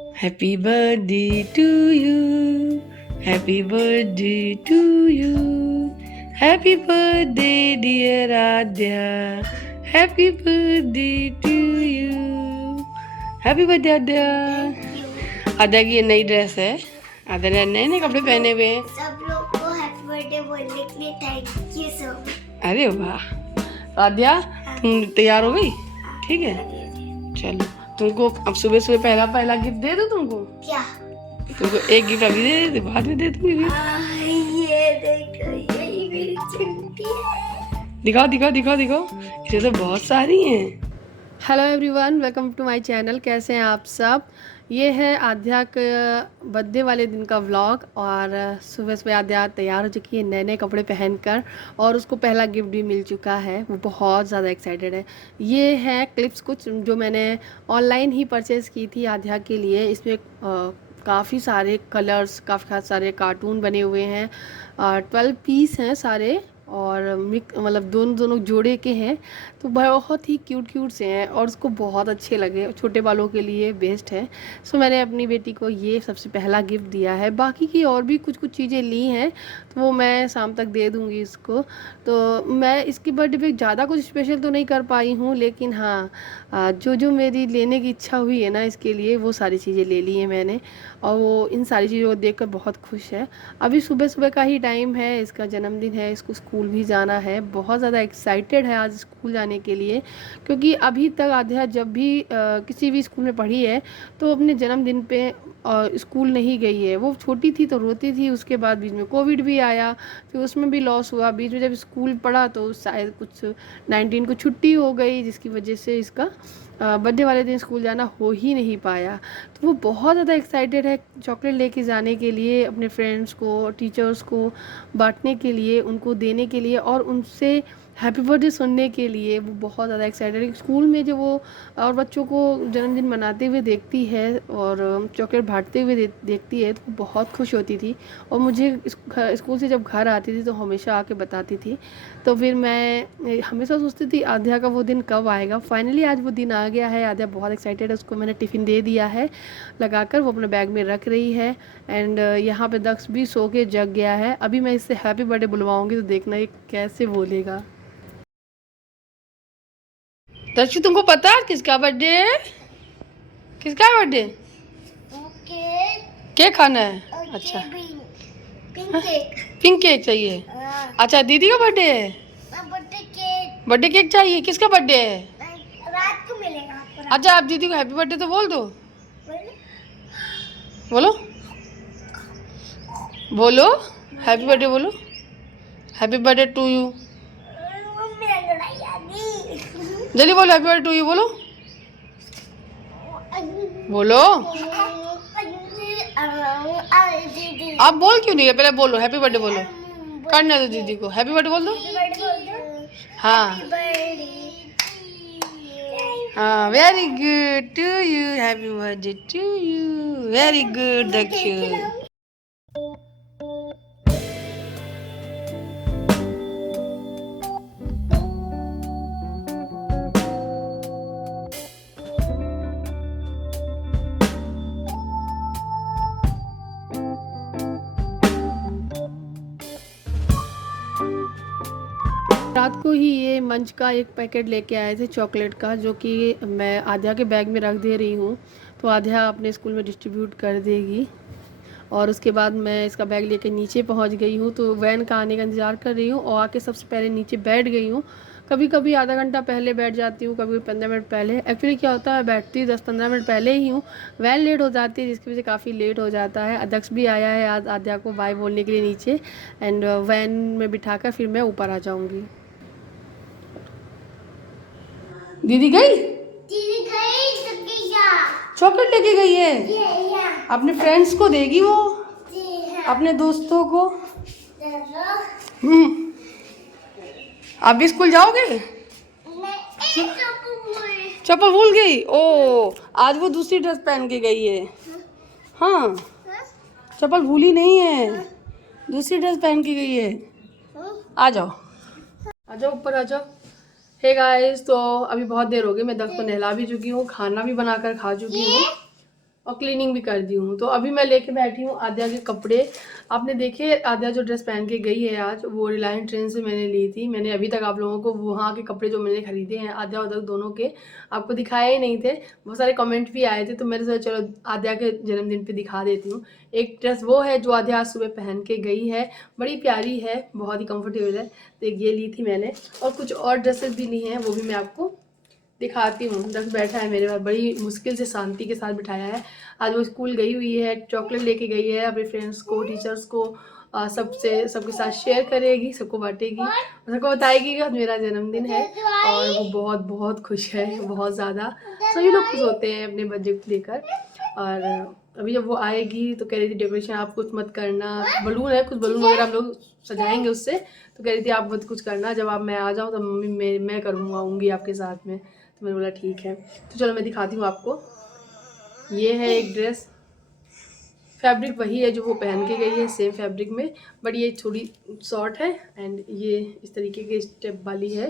Happy birthday to you. Happy birthday to you. Happy birthday dear Adya. Happy birthday to you. Happy birthday Adya. आद्या की ये नई dress है। आद्या ने नए नए कपड़े पहने हुए हैं। सब लोग को हैप्पी बर्थडे बोलने के लिए थैंक यू सो मच। अरे वाह, आद्या तुम तैयार हो गई? ठीक है, चलो तुमको अब सुबह सुबह पहला पहला गिफ्ट दे दूं तुमको? क्या? तुमको एक गिफ्ट अभी दे देते, बाद में दे दूंगी गिफ्ट। ये देखो, यही मेरी चिमटी है। दिखाओ दिखाओ दिखाओ दिखाओ, इसमें तो बहुत सारी हैं। Hello everyone, welcome to my channel. कैसे हैं आप सब? ये है आद्या के बर्थडे वाले दिन का व्लॉग। और सुबह सुबह आद्या तैयार हो चुकी है नए नए कपड़े पहनकर, और उसको पहला गिफ्ट भी मिल चुका है। वो बहुत ज़्यादा एक्साइटेड है। ये है क्लिप्स कुछ जो मैंने ऑनलाइन ही परचेज़ की थी आद्या के लिए। इसमें काफ़ी सारे कलर्स, काफ़ी सारे कार्टून बने हुए हैं। 12 पीस हैं सारे, और मतलब दोनों जोड़े के हैं, तो बहुत ही क्यूट से हैं और उसको बहुत अच्छे लगे। छोटे बालों के लिए बेस्ट है। सो मैंने अपनी बेटी को ये सबसे पहला गिफ्ट दिया है। बाकी की और भी कुछ चीज़ें ली हैं, तो वो मैं शाम तक दे दूँगी इसको। तो मैं इसकी बर्थडे पे ज़्यादा कुछ स्पेशल तो नहीं कर पाई हूँ, लेकिन हाँ जो मेरी लेने की इच्छा हुई है ना इसके लिए, वो सारी चीज़ें ले ली हैं मैंने। और वो इन सारी चीज़ों को देखकर बहुत खुश है। अभी सुबह सुबह का ही टाइम है, इसका जन्मदिन है, इसको स्कूल भी जाना है। बहुत ज़्यादा एक्साइटेड है आज स्कूल जाने के लिए, क्योंकि अभी तक आद्या जब भी किसी भी स्कूल में पढ़ी है तो अपने जन्मदिन पे स्कूल नहीं गई है। वो छोटी थी तो रोती थी, उसके बाद बीच में कोविड भी आया, फिर उसमें भी लॉस हुआ। बीच में जब स्कूल पढ़ा तो शायद कुछ 19 को छुट्टी हो गई, जिसकी वजह से इसका बर्थडे वाले दिन स्कूल जाना हो ही नहीं पाया। तो वो बहुत ज़्यादा एक्साइटेड है चॉकलेट लेके जाने के लिए, अपने फ्रेंड्स को, टीचर्स को बांटने के लिए, उनको देने के लिए, और उनसे हैप्पी बर्थडे सुनने के लिए। वो बहुत ज़्यादा एक्साइटेड है। स्कूल में जब वो और बच्चों को जन्मदिन मनाते हुए देखती है और चॉकलेट बांटते हुए देखती है, तो वो बहुत खुश होती थी। और मुझे स्कूल से जब घर आती थी तो हमेशा आके बताती थी। तो फिर मैं हमेशा सोचती थी आद्या का वो दिन कब आएगा। फाइनली आज वो दिन आ गया है। आद्या बहुत एक्साइटेड है। उसको मैंने टिफ़िन दे दिया है लगाकर, वो अपने बैग में रख रही है। एंड यहाँ पे दक्ष भी सो के जग गया है। अभी मैं इससे हैप्पी बर्थडे बुलवाऊंगी तो देखना ये कैसे बोलेगा। दर्शु, तुमको पता है किसका बर्थडे है? किसका बर्थडे? केक खाना है? अच्छा, पिंक केक। पिंक केक चाहिए? अच्छा, दीदी का बर्थडे है? बर्थडे केक चाहिए? किसका बर्थडे है? रात को मिलेगा आपको। अच्छा, आप दीदी को हैप्पी बर्थडे तो बोल दो। बोलो बोलो, हैप्पी बर्थडे बोलो। Happy birthday to you. जल्दी बोलो, हैप्पी बर्थडे टू यू बोलो। बोलो, आप बोल क्यों नहीं है? पहले बोलो, हैप्पी बर्थडे बोलो। करने दो दीदी को, हैप्पी बर्थडे बोल दो। हाँ हाँ, very good to you, happy birthday to you, very good Dakshu. रात को ही ये मंच का एक पैकेट लेके आए थे चॉकलेट का, जो कि मैं आद्या के बैग में रख दे रही हूँ। तो आद्या अपने स्कूल में डिस्ट्रीब्यूट कर देगी। और उसके बाद मैं इसका बैग लेके नीचे पहुँच गई हूँ। तो वैन का आने का इंतज़ार कर रही हूँ, और आके सबसे पहले नीचे बैठ गई हूँ। कभी कभी आधा घंटा पहले बैठ जाती हूँ, कभी 15 मिनट पहले। एक्चुअली क्या होता है, बैठती 10-15 मिनट पहले ही हूँ। वैन लेट हो जाती है, जिसकी वजह से काफ़ी लेट हो जाता है। अध्यक्ष भी आया है आज आद्या को बाय बोलने के लिए नीचे। एंड वैन में बिठाकर फिर मैं ऊपर आ जाऊँगी। दीदी गई? दीदी गई चॉकलेट लेके गई है? अपने फ्रेंड्स को देगी वो, अपने दोस्तों को। आप भी स्कूल जाओगे? चप्पल भूल गई? ओ, आज वो दूसरी ड्रेस पहन के गई है। हाँ, चप्पल भूली नहीं है, दूसरी ड्रेस पहन के गई है। आ जाओ आ जाओ, ऊपर आ जाओ। हे गाइस, तो अभी बहुत देर हो गई, मैं दक्ष को नहला भी चुकी हूँ, खाना भी बनाकर खा चुकी हूँ। और क्लीनिंग भी कर दी हूँ। तो अभी मैं लेके बैठी हूँ आद्या के कपड़े। आपने देखे आद्या जो ड्रेस पहन के गई है आज, वो रिलायंस ट्रेंड से मैंने ली थी। मैंने अभी तक आप लोगों को वहाँ के कपड़े जो मैंने खरीदे हैं आद्या उधर दोनों के, आपको दिखाए ही नहीं थे। बहुत सारे कमेंट भी आए थे, तो मैंने सोचा चलो आद्या के जन्मदिन पे दिखा देती हूँ। एक ड्रेस वो है जो आद्या आज सुबह पहन के गई है, बड़ी प्यारी है, बहुत ही कंफर्टेबल है। तो एक ये ली थी मैंने, और कुछ और ड्रेसेस भी ली हैं, वो भी मैं आपको दिखाती हूँ। दस बैठा है मेरे पास, बड़ी मुश्किल से शांति के साथ बिठाया है। आज वो स्कूल गई हुई है, चॉकलेट लेके गई है, अपने फ्रेंड्स को, टीचर्स को, सबके साथ शेयर करेगी, सबको बांटेगी, सबको बताएगी कि आज मेरा जन्मदिन है। और वो बहुत बहुत खुश है, बहुत ज़्यादा। सभी लोग खुश होते हैं अपने बर्थडे को लेकर। और अभी जब वो आएगी तो कह रही थी डेकोरेशन आप कुछ मत करना, बलून है, कुछ बलून वगैरह हम लोग सजाएंगे उससे। तो कह रही थी आप मत कुछ करना, जब आप मैं आ जाऊँ तब मम्मी मैं करूँगा, आऊँगी आपके साथ में। तो मैंने बोला ठीक है। तो चलो मैं दिखाती हूँ आपको। ये है एक ड्रेस, फैब्रिक वही है जो वो पहन के गई है, सेम फैब्रिक में, बट ये थोड़ी शॉर्ट है। एंड ये इस तरीके के स्टेप वाली है,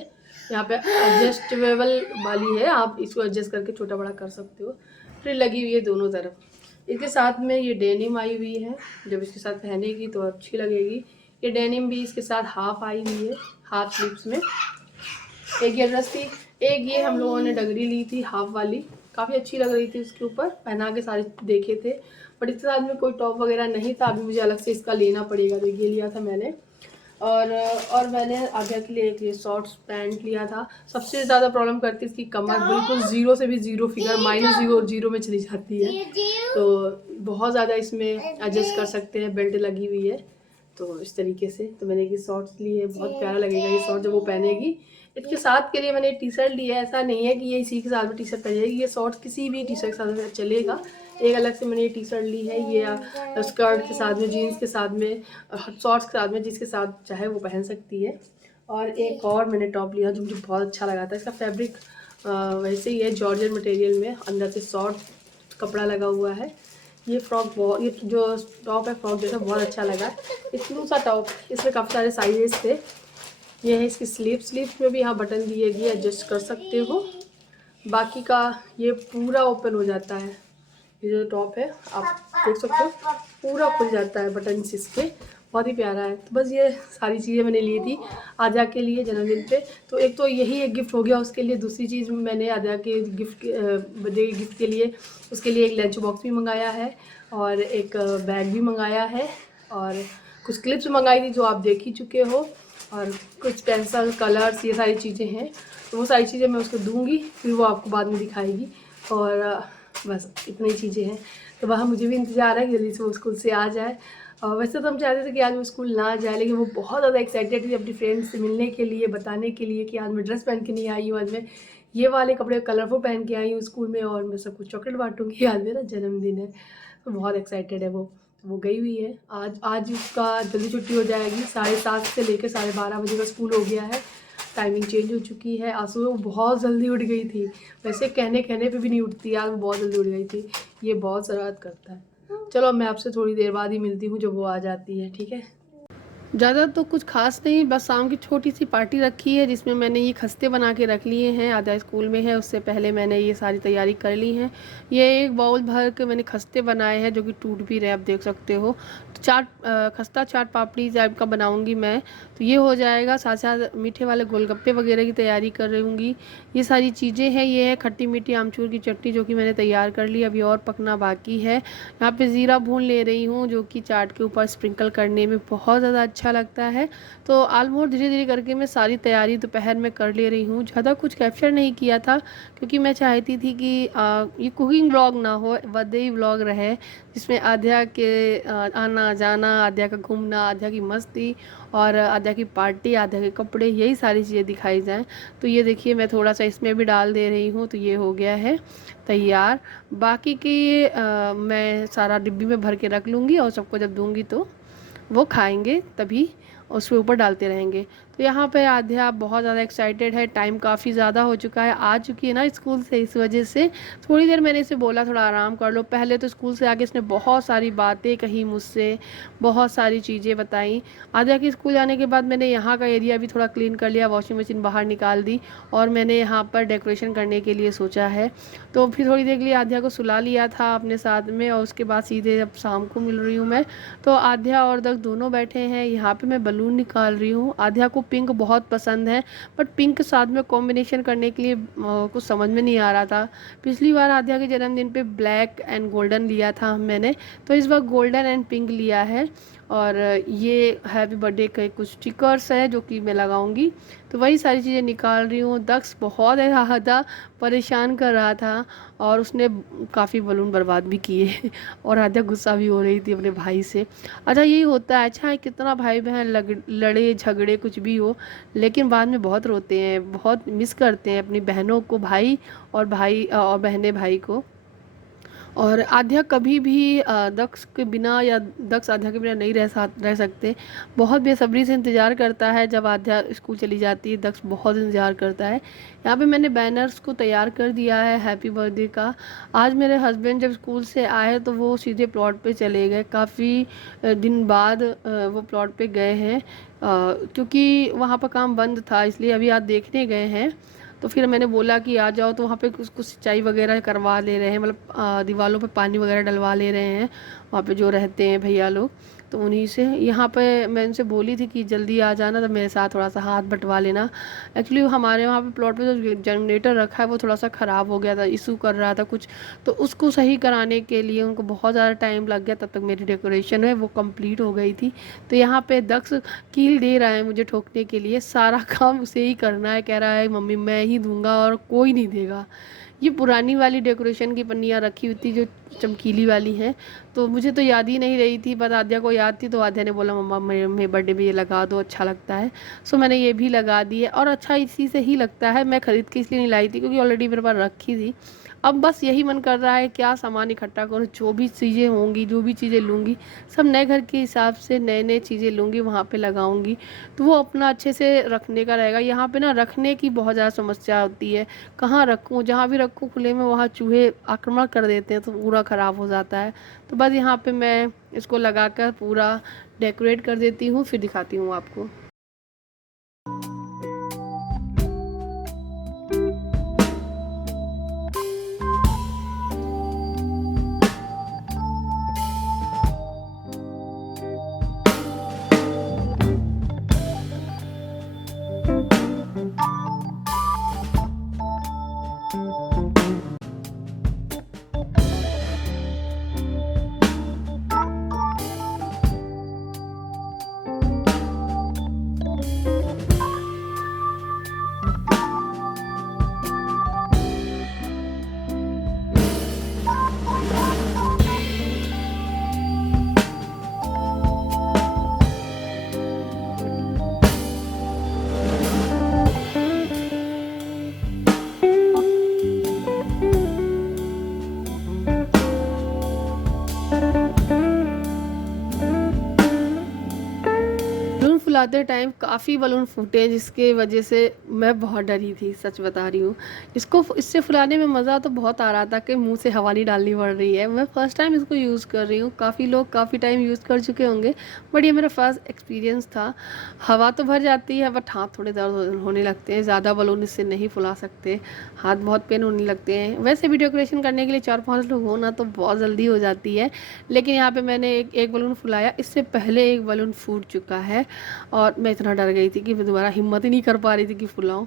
यहाँ पे एडजस्टेबल वाली है, आप इसको एडजस्ट करके छोटा बड़ा कर सकते हो। फ्रिल लगी हुई है दोनों तरफ। इसके साथ में ये डेनिम आई हुई है, जब इसके साथ पहनेगी तो अच्छी लगेगी। ये डेनिम भी इसके साथ हाफ आई हुई है, हाफ स्लीव्स में। एक ये ड्रेस थी, एक ये हम लोगों ने डगरी ली थी हाफ वाली, काफ़ी अच्छी लग रही थी उसके ऊपर, पहना के सारे देखे थे, बट इसके साथ में कोई टॉप वगैरह नहीं था। अभी मुझे अलग से इसका लेना पड़ेगा, तो ये लिया था मैंने। और मैंने आगे के लिए एक ये शॉर्ट्स पैंट लिया था। सबसे ज़्यादा प्रॉब्लम करती है इसकी कमर, बिल्कुल जीरो से भी जीरो फिगर, -0 में चली जाती है। तो बहुत ज़्यादा इसमें एडजस्ट कर सकते हैं, बेल्ट लगी हुई है तो इस तरीके से। तो मैंने ये शॉर्ट्स ली है, बहुत प्यारा लगेगा ये शॉर्ट जब वो पहनेगी। इसके साथ के लिए मैंने टी शर्ट ली है, ऐसा नहीं है कि ये इसी के साथ में टी शर्ट पहनेगी, ये शॉर्ट्स किसी भी टी शर्ट के साथ में चलेगा। एक अलग से मैंने ये टी शर्ट ली है, ये स्कर्ट के साथ में, जीन्स के साथ में, शॉर्ट्स के साथ में, जिसके साथ चाहे वो पहन सकती है। और एक और मैंने टॉप लिया जो मुझे बहुत अच्छा लगा था। इसका फैब्रिक वैसे ही है, जॉर्जेट मटेरियल में, अंदर से सॉफ्ट कपड़ा लगा हुआ है। ये फ्रॉक बहुत, ये जो टॉप है फ्रॉक जैसा, बहुत अच्छा लगा। इतना सा टॉप, इसमें काफ़ी सारे साइजेस थे। ये है इसकी स्लीव्स में भी यहाँ बटन दिए गए, एडजस्ट कर सकते हो। बाकी का ये पूरा ओपन हो जाता है, ये जो टॉप है आप देख सकते हो, पूरा खुल जाता है बटन इसके, बहुत ही प्यारा है। तो बस ये सारी चीज़ें मैंने ली थी आद्या के लिए जन्मदिन पे। तो एक तो यही एक गिफ्ट हो गया उसके लिए। दूसरी चीज़ मैंने आद्या के बर्थडे गिफ्ट के लिए उसके लिए एक लंच बॉक्स भी मंगाया है, और एक बैग भी मंगाया है, और कुछ क्लिप्स मंगाई थी जो आप देख ही चुके हो, और कुछ पेंसिल, कलर्स, ये सारी चीज़ें हैं। तो वो सारी चीज़ें मैं उसको दूंगी, फिर वो आपको बाद में दिखाएगी। और बस इतनी चीज़ें हैं। तो वहाँ मुझे भी इंतज़ार है कि जल्दी से वो स्कूल से आ जाए। और वैसे तो हम चाहते थे कि आज वो स्कूल ना जाए, लेकिन वो बहुत ज़्यादा एक्साइटेड थी अपनी फ्रेंड्स से मिलने के लिए, बताने के लिए कि आज मैं ड्रेस पहन के नहीं आई हूँ, आज मैं ये वाले कपड़े कलरफुल पहन के आई हूँ स्कूल में, और मैं सबको चॉकलेट बांटूँगी, आज मेरा जन्मदिन है। तो बहुत एक्साइटेड है वो गई हुई है। आज उसका जल्दी छुट्टी हो जाएगी, 7:30 से लेकर 12:30 बजे का स्कूल हो गया है, टाइमिंग चेंज हो चुकी है। आज सुबह वो बहुत जल्दी उठ गई थी, वैसे कहने पे भी नहीं उठती, आज वो बहुत जल्दी उठ गई थी। ये बहुत शरारत करता है। चलो मैं आपसे थोड़ी देर बाद ही मिलती हूँ जब वो आ जाती है, ठीक है। ज़्यादा तो कुछ खास नहीं, बस शाम की छोटी सी पार्टी रखी है जिसमें मैंने ये खस्ते बना के रख लिए हैं। आधा स्कूल में है, उससे पहले मैंने ये सारी तैयारी कर ली है। ये एक बाउल भर के मैंने खस्ते बनाए हैं जो कि टूट भी रहे, आप देख सकते हो। तो खस्ता चाट पापड़ी टाइप का बनाऊंगी मैं, तो ये हो जाएगा। साथ साथ मीठे वाले गोलगप्पे वगैरह की तैयारी कर रहूँगी। ये सारी चीज़ें हैं। ये है खट्टी मीठी आमचूर की चटनी जो कि मैंने तैयार कर ली, अभी और पकना बाकी है। यहाँ पे ज़ीरा भून ले रही हूँ जो कि चाट के ऊपर स्प्रिंकल करने में बहुत ज़्यादा अच्छा लगता है। तो ऑलमोस्ट धीरे धीरे करके मैं सारी तैयारी दोपहर में कर ले रही हूँ। ज़्यादा कुछ कैप्चर नहीं किया था क्योंकि मैं चाहती थी कि ये कुकिंग व्लॉग ना हो, बर्थडे ही व्लॉग रहे, जिसमें आद्या के आना जाना, आद्या का घूमना, आद्या की मस्ती और आद्या की पार्टी, आद्या के कपड़े, यही सारी चीज़ें दिखाई जाएँ। तो ये देखिए मैं थोड़ा सा इसमें भी डाल दे रही हूँ, तो ये हो गया है तैयार। बाकी की मैं सारा डिब्बी में भर के रख लूँगी और सबको जब दूँगी तो वो खाएंगे, तभी उसके ऊपर डालते रहेंगे। तो तो यहाँ पे आध्या बहुत ज़्यादा एक्साइटेड है, टाइम काफ़ी ज़्यादा हो चुका है, आ चुकी है ना स्कूल से, इस वजह से थोड़ी देर मैंने इसे बोला थोड़ा आराम कर लो। पहले तो स्कूल से आके इसने बहुत सारी बातें कही मुझसे, बहुत सारी चीज़ें बताई। आध्या के स्कूल जाने के बाद मैंने यहाँ का एरिया भी थोड़ा क्लीन कर लिया, वॉशिंग मशीन बाहर निकाल दी और मैंने यहाँ पर डेकोरेशन करने के लिए सोचा है। तो फिर थोड़ी देर के लिए आध्या को सुला लिया था अपने साथ में और उसके बाद सीधे अब शाम को मिल रही हूँ मैं। तो आध्या और दक्ष दोनों बैठे हैं, यहाँ पे मैं बलून निकाल रही हूँ। आध्या को पिंक बहुत पसंद है, बट पिंक के साथ में कॉम्बिनेशन करने के लिए कुछ समझ में नहीं आ रहा था। पिछली बार आध्या के जन्मदिन पे ब्लैक एंड गोल्डन लिया था मैंने, तो इस बार गोल्डन एंड पिंक लिया है। और ये हैप्पी बर्थडे के कुछ स्टिकर्स है जो कि मैं लगाऊंगी, तो वही सारी चीज़ें निकाल रही हूँ। दक्ष बहुत ज़्यादा परेशान कर रहा था और उसने काफ़ी बलून बर्बाद भी किए और आध्या गुस्सा भी हो रही थी अपने भाई से। अच्छा यही होता है, अच्छा है कितना भाई बहन लड़े झगड़े कुछ भी हो, लेकिन बाद में बहुत रोते हैं, बहुत मिस करते हैं अपनी बहनों को, भाई और बहनें भाई को। और आध्या कभी भी दक्ष के बिना या दक्ष आध्या के बिना नहीं रह सकते। बहुत बेसब्री से इंतज़ार करता है, जब आध्या स्कूल चली जाती है दक्ष बहुत इंतज़ार करता है। यहाँ पे मैंने बैनर्स को तैयार कर दिया है हैप्पी बर्थडे का। आज मेरे हस्बैंड जब स्कूल से आए तो वो सीधे प्लॉट पे चले गए, काफ़ी दिन बाद वो प्लॉट पे गए हैं, क्योंकि वहाँ पर काम बंद था, इसलिए अभी आज देखने गए हैं। तो फिर मैंने बोला कि आ जाओ, तो वहाँ पे कुछ कुछ सिंचाई वगैरह करवा ले रहे हैं, मतलब दीवारों पे पानी वगैरह डलवा ले रहे हैं वहाँ पे जो रहते हैं भैया लोग, तो उन्हीं से। यहाँ पे मैं उनसे बोली थी कि जल्दी आ जाना, तो मेरे साथ थोड़ा सा हाथ बंटवा लेना। एक्चुअली हमारे वहाँ पे प्लॉट पे जो जनरेटर रखा है वो थोड़ा सा ख़राब हो गया था, इशू कर रहा था कुछ, तो उसको सही कराने के लिए उनको बहुत ज़्यादा टाइम लग गया, तब तक मेरी डेकोरेशन है वो कंप्लीट हो गई थी। तो यहाँ पे दक्ष कील दे रहा है मुझे ठोकने के लिए, सारा काम उसे ही करना है, कह रहा है मम्मी मैं ही दूंगा और कोई नहीं देगा। ये पुरानी वाली डेकोरेशन की पन्नियाँ रखी हुई थी जो चमकीली वाली हैं, तो मुझे तो याद ही नहीं रही थी, पर आध्या को याद थी, तो आध्या ने बोला मम्मा मेरे बर्थडे में ये लगा दो, अच्छा लगता है। सो मैंने ये भी लगा दी है और अच्छा इसी से ही लगता है। मैं ख़रीद के इसलिए नहीं लाई थी क्योंकि ऑलरेडी मेरे पास रखी थी। अब बस यही मन कर रहा है क्या सामान इकट्ठा करूँ, जो भी चीज़ें होंगी, जो भी चीज़ें लूँगी, सब नए घर के हिसाब से नए नए चीज़ें लूँगी, वहाँ पे लगाऊँगी, तो वो अपना अच्छे से रखने का रहेगा। यहाँ पे ना रखने की बहुत ज़्यादा समस्या होती है, कहाँ रखूँ, जहाँ भी रखूँ खुले में वहाँ चूहे आक्रमण कर देते हैं, तो पूरा ख़राब हो जाता है। तो बस यहाँ पे मैं इसको लगाकर पूरा डेकोरेट कर देती हूँ, फिर दिखाती हूँ आपको। फुलाते टाइम काफ़ी बलून फूटे, जिसके वजह से मैं बहुत डरी थी, सच बता रही हूँ। इससे फुलाने में मज़ा तो बहुत आ रहा था कि मुंह से हवा नहीं डालनी पड़ रही है। मैं फ़र्स्ट टाइम इसको यूज़ कर रही हूँ, काफ़ी लोग काफ़ी टाइम यूज़ कर चुके होंगे, बट ये मेरा फर्स्ट एक्सपीरियंस था। हवा तो भर जाती है बट हाथ थोड़े दर्द होने लगते हैं, ज़्यादा बलून इससे नहीं फुला सकते, हाथ बहुत पेन होने लगते हैं। वैसे भी डेकोरेशन करने के लिए 4-5 लोग हो ना तो बहुत जल्दी हो जाती है, लेकिन यहाँ पे मैंने एक बलून फुलाया, इससे पहले एक बलून फूट चुका है और मैं इतना डर गई थी कि मैं दोबारा हिम्मत ही नहीं कर पा रही थी कि फुलाऊं।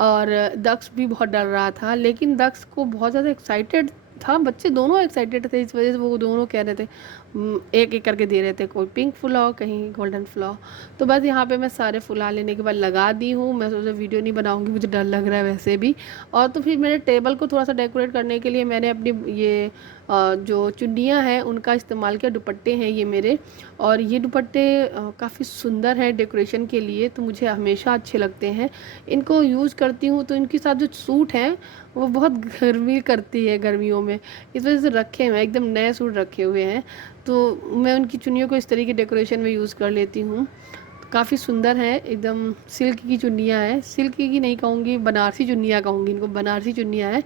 और दक्ष भी बहुत डर रहा था, लेकिन दक्ष को बहुत ज़्यादा एक्साइटेड था, बच्चे दोनों एक्साइटेड थे, इस वजह से वो दोनों कह रहे थे एक एक करके दे रहे थे, कोई पिंक फुलाओ कहीं गोल्डन फुलाओ। तो बस यहाँ पे मैं सारे फुला लेने के बाद लगा दी हूँ। मैं सोचा वीडियो नहीं बनाऊँगी, मुझे डर लग रहा है वैसे भी। और तो फिर मैंने टेबल को थोड़ा सा डेकोरेट करने के लिए मैंने अपनी ये जो चुन्नियाँ हैं उनका इस्तेमाल किया, दुपट्टे हैं ये मेरे, और ये दुपट्टे काफ़ी सुंदर है डेकोरेशन के लिए, तो मुझे हमेशा अच्छे लगते हैं, इनको यूज़ करती हूँ। तो इनके साथ जो सूट हैं वो बहुत गर्मी करती है गर्मियों में, इस वजह से रखे हुए हैं, एकदम नए सूट रखे हुए हैं, तो मैं उनकी चुन्नियों को इस तरीके डेकोरेशन में यूज़ कर लेती हूँ। काफ़ी सुंदर है, एकदम सिल्क की चुन्नियाँ हैं, सिल्क की नहीं कहूँगी, बनारसी चुन्नियाँ कहूँगी इनको, बनारसी चुन्नियाँ हैं।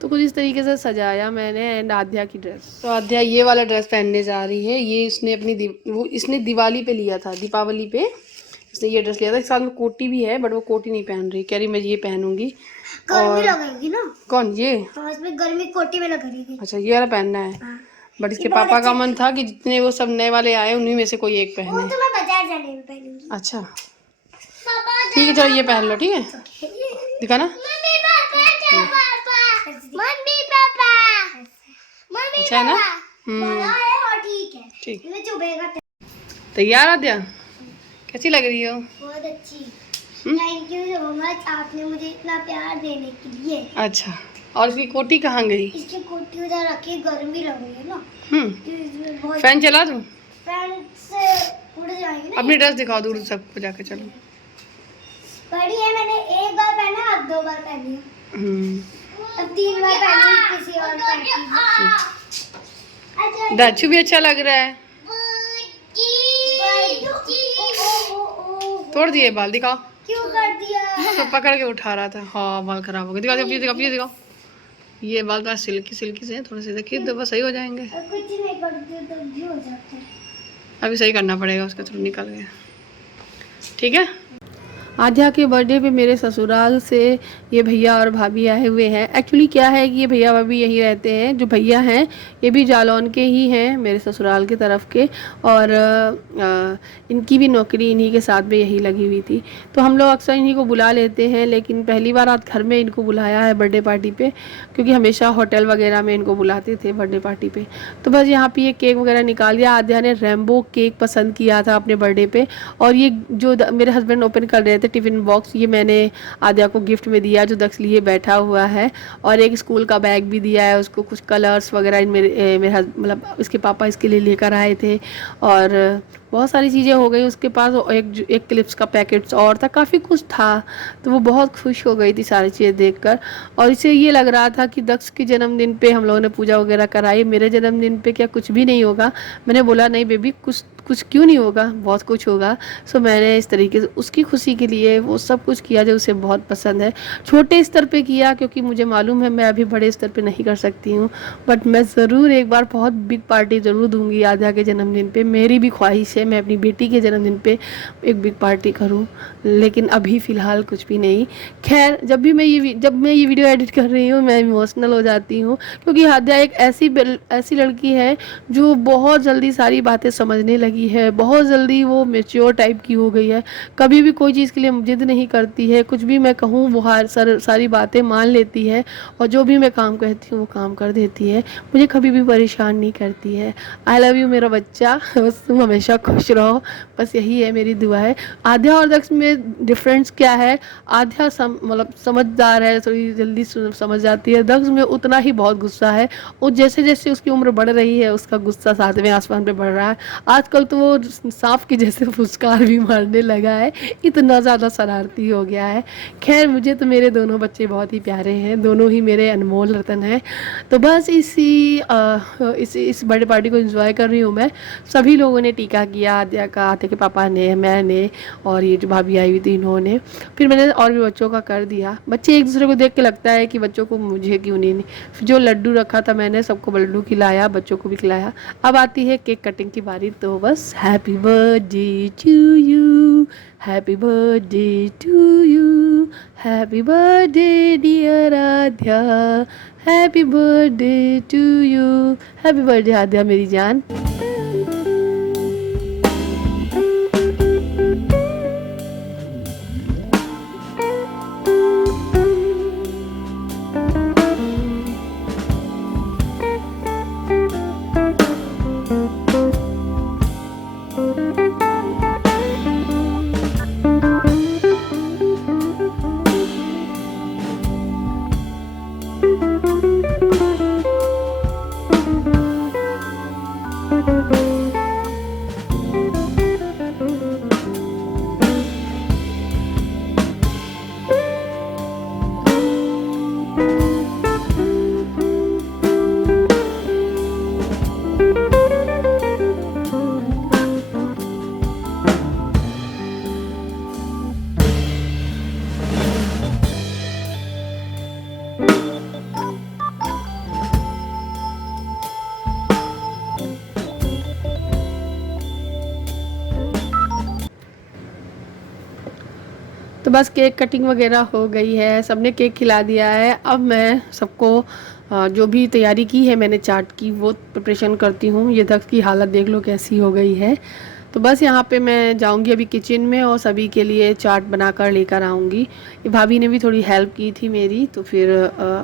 तो कुछ इस तरीके से सजाया मैंने। एंड आध्या की ड्रेस, तो आध्या ये वाला ड्रेस पहनने जा रही है। ये इसने अपनी वो इसने दिवाली पे लिया था, दीपावली पे इसने ये ड्रेस लिया था। एक साथ में कोटी भी है, बट वो कोटी नहीं पहन रही, कह रही मैं ये पहनूंगी। गर्मी लगेगी ना। कौन ये? हाँ, इसमें गर्मी कोटी में लगेगी। अच्छा, ये वाला पहनना है। हाँ। बट इसके पापा का मन था कि जितने वो सब नए वाले आए उन्हीं में से कोई एक पहने। वो तो मैं बाजार जाने में पहनूंगी। अच्छा ठीक है, चलो ये पहन लो, ठीक है, दिखाना। अच्छा है ना? ठीक है, ठीक। तैयार आद्या? कैसी लग रही हो? बहुत अच्छी। थैंक यू सो मच, आपने मुझे इतना प्यार देने के लिए। अच्छा, और इसकी कोटी कहाँ गई? इसकी कोटी उधर रखी, गर्मी लग रही है ना। फैन चला दूं? फैन से उड़ जाएंगे ना। अपनी ड्रेस दिखाओ दूर सबको जाके। चलो, बड़ी है, मैंने एक बार पहना, अब 2 बार पहनी है, अब 3 बार पहनी किसी और पहनी। दाचू भी अच्छा लग रहा है। तोड़ दिए बाल, दिखाओ। क्यों कर दिया? तो पकड़ के उठा रहा था। हाँ, बाल खराब हो गए। दिखाओ, पीछे दिखाओ, पीछे दिखाओ। ये बाल तो सिल्की सिल्की से हैं, थोड़े से देखिए तो बस सही हो जाएंगे। कुछ नहीं करती तो भी हो जाते हैं। अभी सही करना पड़ेगा, उसका थोड़ा निकल गया। ठीक है। आध्या के बर्थडे पे मेरे ससुराल से ये भैया और भाभी आए हुए हैं। एक्चुअली क्या है कि ये भैया भाभी यहीं रहते हैं। जो भैया हैं ये भी जालौन के ही हैं, मेरे ससुराल की तरफ के, और इनकी भी नौकरी इन्हीं के साथ में यही लगी हुई थी। तो हम लोग अक्सर इन्हीं को बुला लेते हैं, लेकिन पहली बार आज घर में इनको बुलाया है बर्थडे पार्टी पे, क्योंकि हमेशा होटल वगैरह में इनको बुलाते थे बर्थडे पार्टी पे। तो बस यहाँ पे ये केक वगैरह निकाल दिया। आध्या ने रेम्बो केक पसंद किया था अपने बर्थडे पे, और ये जो मेरे हस्बैंड ओपन कर रहे थे टिफ़िन बॉक्स, ये मैंने आद्या को गिफ्ट में दिया, जो दक्ष लिए बैठा हुआ है। और एक स्कूल का बैग भी दिया है उसको, कुछ कलर्स वगैरह मेरे मतलब इसके पापा इसके लिए लेकर आए थे, और बहुत सारी चीज़ें हो गई उसके पास। एक क्लिप्स का पैकेट्स और था, काफ़ी कुछ था। तो वो बहुत खुश हो गई थी सारी चीज़ें देखकर, और इसे ये लग रहा था कि दक्ष के जन्मदिन पे हम लोगों ने पूजा वगैरह कराई, मेरे जन्मदिन पे क्या कुछ भी नहीं होगा। मैंने बोला नहीं बेबी, कुछ क्यों नहीं होगा, बहुत कुछ होगा। सो मैंने इस तरीके से उसकी खुशी के लिए वो सब कुछ किया जो उसे बहुत पसंद है। छोटे स्तर पे किया, क्योंकि मुझे मालूम है मैं अभी बड़े स्तर पे नहीं कर सकती हूँ, बट मैं ज़रूर एक बार बहुत बिग पार्टी ज़रूर दूंगी आध्या के जन्मदिन पे। मेरी भी ख्वाहिश है मैं अपनी बेटी के जन्मदिन पे एक बिग पार्टी करूँ, लेकिन अभी फ़िलहाल कुछ भी नहीं। खैर, जब मैं ये वीडियो एडिट कर रही हूँ मैं इमोशनल हो जाती हूँ, क्योंकि आध्या एक ऐसी लड़की है जो बहुत जल्दी सारी बातें समझने लगी है, बहुत जल्दी वो मैच्योर टाइप की हो गई है। कभी भी कोई चीज़ के लिए जिद नहीं करती है, कुछ भी मैं कहूँ वो सारी बातें मान लेती है, और जो भी मैं काम कहती हूँ वो काम कर देती है, मुझे कभी भी परेशान नहीं करती है। आई लव यू मेरा बच्चा, बस तुम हमेशा खुश रहो, बस यही है मेरी दुआ है। आध्या और दक्ष में डिफरेंस क्या है? आध्या मतलब समझदार है, थोड़ी जल्दी समझ जाती है। दक्ष में उतना ही बहुत गुस्सा है, और जैसे जैसे उसकी उम्र बढ़ रही है उसका गुस्सा 7वें आसमान पे बढ़ रहा है। आजकल तो वो सांप की जैसे फुसकार भी मारने लगा है, इतना ज़्यादा शरारती हो गया है। खैर, मुझे तो मेरे दोनों बच्चे बहुत ही प्यारे हैं, दोनों ही मेरे अनमोल रतन हैं। तो बस इस बर्थडे पार्टी को एंजॉय कर रही हूँ मैं। सभी लोगों ने टीका किया, आद्या का, आद्या के पापा ने, मैंने, और ये जो भाभी आई हुई थी इन्होंने। फिर मैंने और भी बच्चों का कर दिया। बच्चे एक दूसरे को देख के लगता है कि बच्चों को मुझे क्यों नहीं। फिर जो लड्डू रखा था मैंने सबको लड्डू खिलाया, बच्चों को भी खिलाया। अब आती है केक कटिंग की बारी, तो बस happy birthday to you, happy birthday to you, happy birthday dear Aadhya, happy birthday to you, happy birthday Aadhya मेरी जान। बस केक कटिंग वगैरह हो गई है, सबने केक खिला दिया है। अब मैं सबको जो भी तैयारी की है मैंने चाट की वो प्रिपरेशन करती हूँ। ये तक की हालत देख लो कैसी हो गई है। तो बस यहाँ पे मैं जाऊँगी अभी किचन में और सभी के लिए चाट बनाकर लेकर आऊँगी। ये भाभी ने भी थोड़ी हेल्प की थी मेरी, तो फिर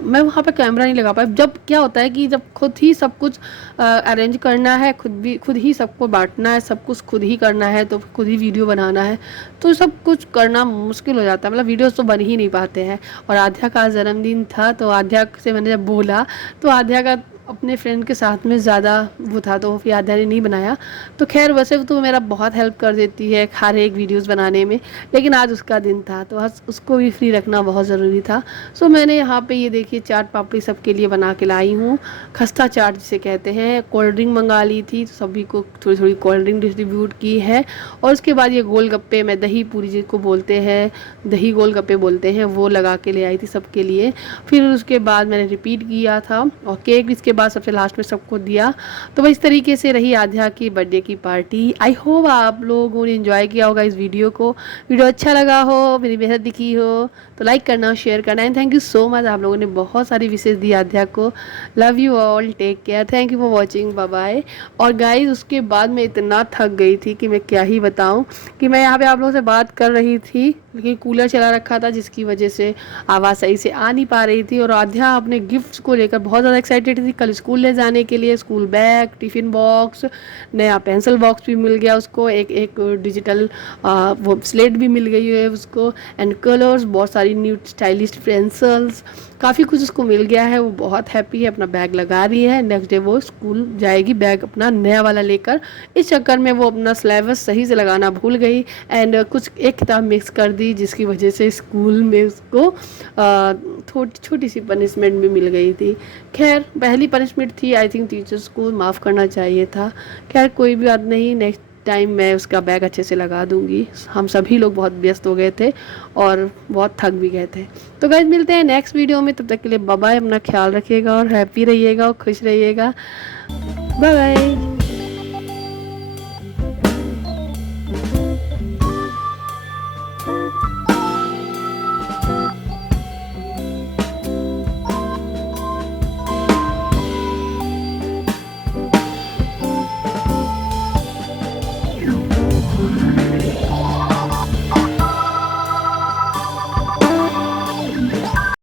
मैं वहाँ पे कैमरा नहीं लगा पाई। जब क्या होता है कि जब खुद ही सब कुछ अरेंज करना है, खुद ही सबको बांटना है, सब कुछ खुद ही करना है, तो खुद ही वीडियो बनाना है, तो सब कुछ करना मुश्किल हो जाता है। मतलब वीडियोस तो बन ही नहीं पाते हैं। और आध्या का जन्मदिन था, तो आध्या से मैंने जब बोला तो आध्या का अपने फ्रेंड के साथ में ज़्यादा वो था, तो फिर आध्या ने नहीं बनाया। तो खैर वैसे तो मेरा बहुत हेल्प कर देती है हर एक वीडियोस बनाने में, लेकिन आज उसका दिन था तो आज उसको भी फ्री रखना बहुत ज़रूरी था। सो मैंने यहाँ पे ये देखिए चाट पापड़ी सबके लिए बना के लाई हूँ। खस्ता चाट जिसे कहते हैं। कोल्ड ड्रिंक मंगा ली थी, तो सभी को थोड़ी थोड़ी कोल्ड ड्रिंक डिस्ट्रीब्यूट की है। और उसके बाद ये गोलगप्पे, मैं दही पूरी जिसको बोलते हैं, दही गोलगप्पे बोलते हैं, वो लगा के ले आई थी सबके लिए। फिर उसके बाद मैंने रिपीट किया था और केक इसके बाद सबसे लास्ट में सबको दिया। तो इस तरीके से रही आध्या की बर्थडे की पार्टी। आई होप आप लोगों ने एंजॉय किया होगा इस वीडियो को। वीडियो अच्छा लगा हो, मेरी मेहनत दिखी हो तो लाइक करना, शेयर करना। And thank you so much, आप लोगों ने बहुत सारी विशेष दी आध्या को। Love you all, take care, thank you for watching, bye bye. और गाइज उसके बाद मैं इतना थक गई थी कि मैं क्या ही बताऊं, कि मैं यहाँ पे आप लोगों से बात कर रही थी लेकिन कूलर चला रखा था जिसकी वजह से आवाज़ सही से आ नहीं पा रही थी। और आध्या अपने गिफ्ट्स को लेकर बहुत ज़्यादा एक्साइटेड थी कल स्कूल ले जाने के लिए। स्कूल बैग, टिफ़िन बॉक्स, नया पेंसिल बॉक्स भी मिल गया उसको, एक डिजिटल वो स्लेट भी मिल गई है उसको, एंड कलर्स, बहुत सारी न्यू स्टाइलिश पेंसिल्स, काफ़ी कुछ उसको मिल गया है। वो बहुत हैप्पी है, अपना बैग लगा रही है। नेक्स्ट डे वो स्कूल जाएगी बैग अपना नया वाला लेकर। इस चक्कर में वो अपना सिलेबस सही से लगाना भूल गई एंड कुछ एक किताब मिक्स कर दी, जिसकी वजह से स्कूल में उसको छोटी सी पनिशमेंट भी मिल गई थी। खैर पहली पनिशमेंट थी, आई थिंक टीचर्स को माफ़ करना चाहिए था। खैर कोई भी बात नहीं, नेक्स्ट टाइम मैं उसका बैग अच्छे से लगा दूंगी। हम सभी लोग बहुत व्यस्त हो गए थे और बहुत थक भी गए थे। तो गाइस मिलते हैं नेक्स्ट वीडियो में, तब तक के लिए बाय बाय। अपना ख्याल रखिएगा और हैप्पी रहिएगा और खुश रहिएगा। Bye bye.